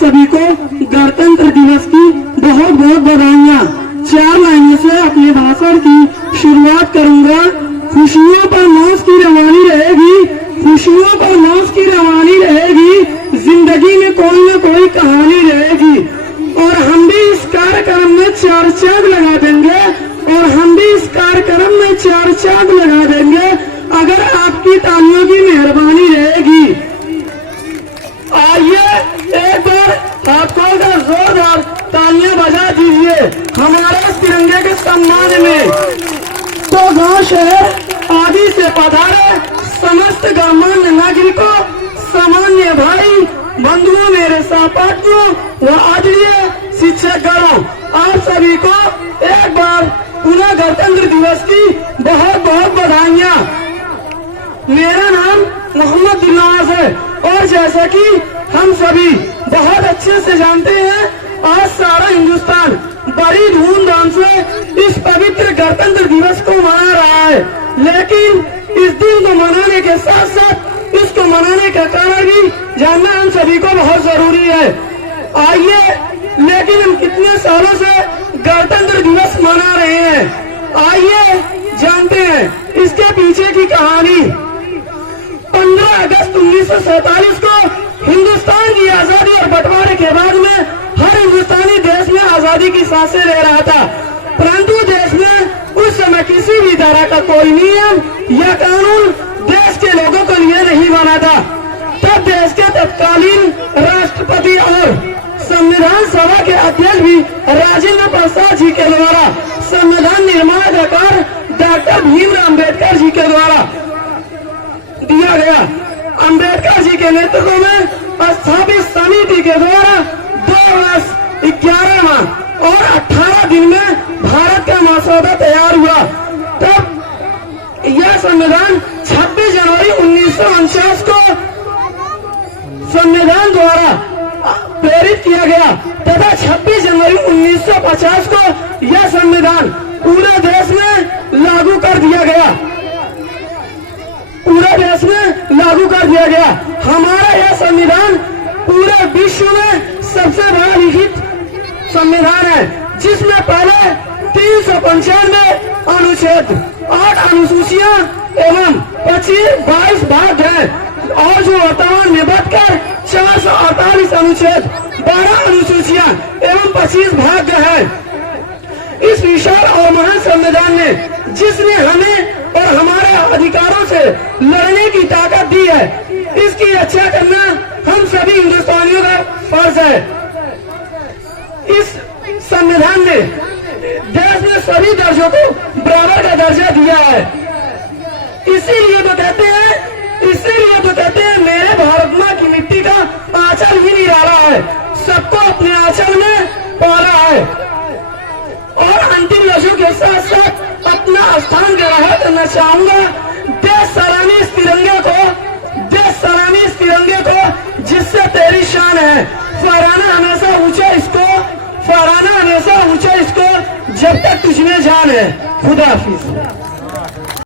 सभी को गणतंत्र दिवस की बहुत बहुत बधाइयाँ। 4 लाइनों से अपने भाषण की शुरुआत करूंगा। खुशियों पर मौज की रवानी रहेगी, खुशियों पर मौज की रवानी रहेगी, जिंदगी में कोई न कोई कहानी रहेगी। और हम भी इस कार्यक्रम में 4 चांद लगा देंगे, और हम भी इस कार्यक्रम में 4 चांद लगा देंगे अगर आपकी तालियों की मेहरबानी रहेगी। आइए एक बार हाथों का जोरदार तालियां बजा दीजिए हमारे तिरंगे के सम्मान में। तो गांव शहर आदि से पधारे समस्त गणमान्य नागरिकों, सामान्य भाई बंधुओं, मेरे सहपाठियों व आदरणीय शिक्षकगणों, आप सभी को एक बार पुनः गणतंत्र दिवस की बहुत बहुत बधाइयाँ। मेरा नाम मोहम्मद दिलनवाज है और जैसा कि हम सभी बहुत अच्छे से जानते हैं, आज सारा हिंदुस्तान बड़ी धूमधाम से इस पवित्र गणतंत्र दिवस को मना रहा है। लेकिन इस दिन को मनाने के साथ साथ इसको मनाने का कारण भी जानना हम सभी को बहुत जरूरी है। आइए, लेकिन हम कितने सालों से गणतंत्र दिवस मना रहे हैं, आइए जानते हैं इसके पीछे की कहानी। 15 अगस्त 1947 को हिंदुस्तान की आजादी और बंटवारे के बाद में हर हिंदुस्तानी देश में आजादी की सांसें ले रहा था, परंतु देश में उस समय किसी भी तरह का कोई नियम या कानून देश के लोगों के लिए नहीं बना था। तब देश के तत्कालीन राष्ट्रपति और संविधान सभा के अध्यक्ष भी राजेंद्र प्रसाद जी के द्वारा संविधान निर्माण का कार्य डॉक्टर भीमराव अम्बेडकर जी के द्वारा दिया गया। अम्बेडकर जी के नेतृत्व में स्थापित समिति के द्वारा 2 वर्ष 11 माह और 18 दिन में भारत का मसौदा तैयार हुआ। तब यह संविधान 26 जनवरी 1949 को संविधान द्वारा प्रेरित किया गया तथा 26 जनवरी 1950 को यह संविधान पूरे देश में लागू कर दिया गया, पूरे देश में लागू कर दिया गया। हमारा यह संविधान पूरे विश्व में सबसे बड़ा लिखित संविधान है, जिसमें पहले 395 अनुच्छेद, 8 अनुसूचियां एवं 22 भाग हैं, और जो वर्तमान में बढ़कर 448 अनुच्छेद, 12 अनुसूचियां एवं 25 भाग है। इस विशाल और महान संविधान ने, जिसने हमें और हमारे अधिकारों से लड़ने की ताकत दी है, इसकी रक्षा करना हम सभी हिंदुस्तानियों का फर्ज है। इस संविधान ने देश में सभी दर्जों को बराबर का दर्जा दिया है। इसीलिए तो कहते हैं मेरे भारत माँ की मिट्टी का आंचल ही निराला है, सबको अपने आंचल में पाला है। और अंतिम लफ्जों के साथ साथ अपना स्थान ग्रहण करना चाहूंगा देश सलामी इस तिरंगे को जिससे तेरी शान है। फहराना हमेशा ऊंचा इसको जब तक तुझमें जान है। खुदा हाफिज।